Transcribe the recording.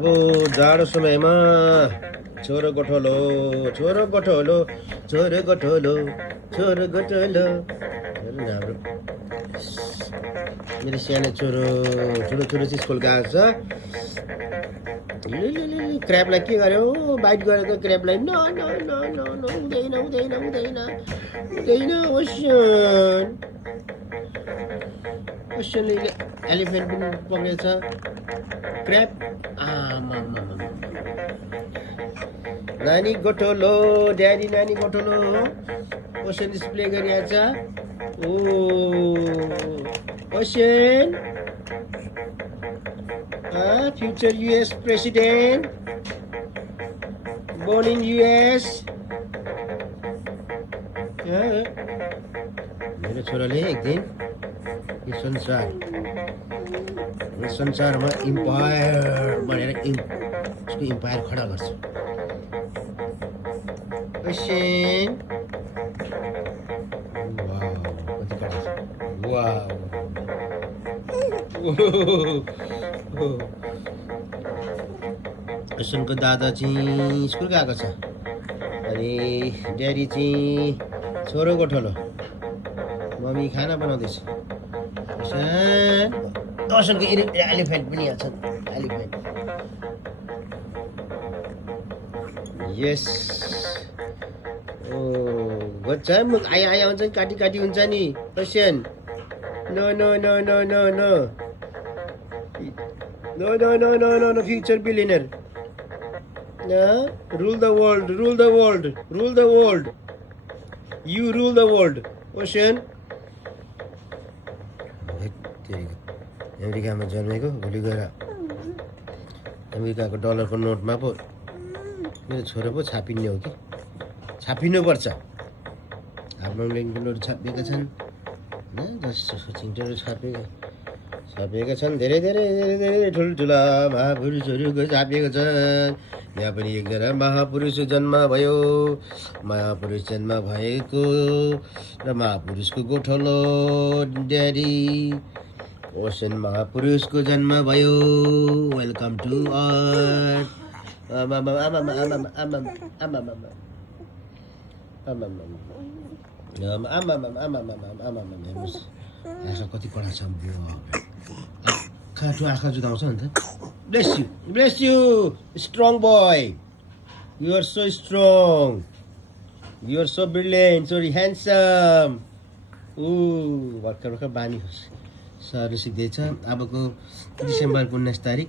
अब जाडो समयमा छोरो गोठलो छोरो गोठलो छोरो गोठलो छोरो गोठलो हाम्रो मेरो सानो छोरो ठुलो छोरो चाहिँ स्कुल गएको छ क्र्याबलाई के गर्यो बाइट गरेको क्र्याबलाई न न न न न हुँदैन हुँदैन हुँदैन हुँदैन ओसन ओसनले एलिफेन्ट पनि पक्रेछ क्र्याब नानी गोठलो ड्याडी नानी गोठलो ओसन डिस्प्ले गरिरहेछ ओ ocean future US president born in US मेरो छोराले एक दिन यो संसारमा इम्पायर भनेर उसको इम्पायर खडा गर्छ ओसन ओसनको दादा चाहिँ स्कुल गएको छ अनि ड्याडी चाहिँ छोरो गोठलो मम्मी खाना बनाउँदैछ ओसनको एलिफेन्ट पनि हाल्छ एलिफेन्ट यस ओ भन्छ आया हुन्छ नि काटी काटी हुन्छ नि ओसन no no no no no no No, no, no, no, no, no, future billionaire. No, rule the world, rule the world, rule the world. You rule the world. Ocean. अमेरिकामा जन्मेको भोलि गएर अमेरिकाको डलरको नोटमा पो मेरो छोरो पो छापिने हो कि छापिनुपर्छ आफ्नो लिङ्कनहरू छापिएका छन् जस्तो सचिनहरू छापिएका छन् धेरै धेरै धेरै धेरै ठुल्ठुला महापुरुषहरूको छापिएको छन् यहाँ पनि एकजना महापुरुष जन्म भयो महापुरुष जन्म भएको र महापुरुषको गोठलो ड्याडी ओसन महापुरुषको जन्म भयो वेलकम टु अर्थ आँखा कति कडा छ आँखा जुदाउँछ नि त bless you strong boy you are so strong you are so brilliant so handsome भर्खर भर्खर बानी साह्रो सिक्दैछ अबको डिसेम्बरको 19 तारिक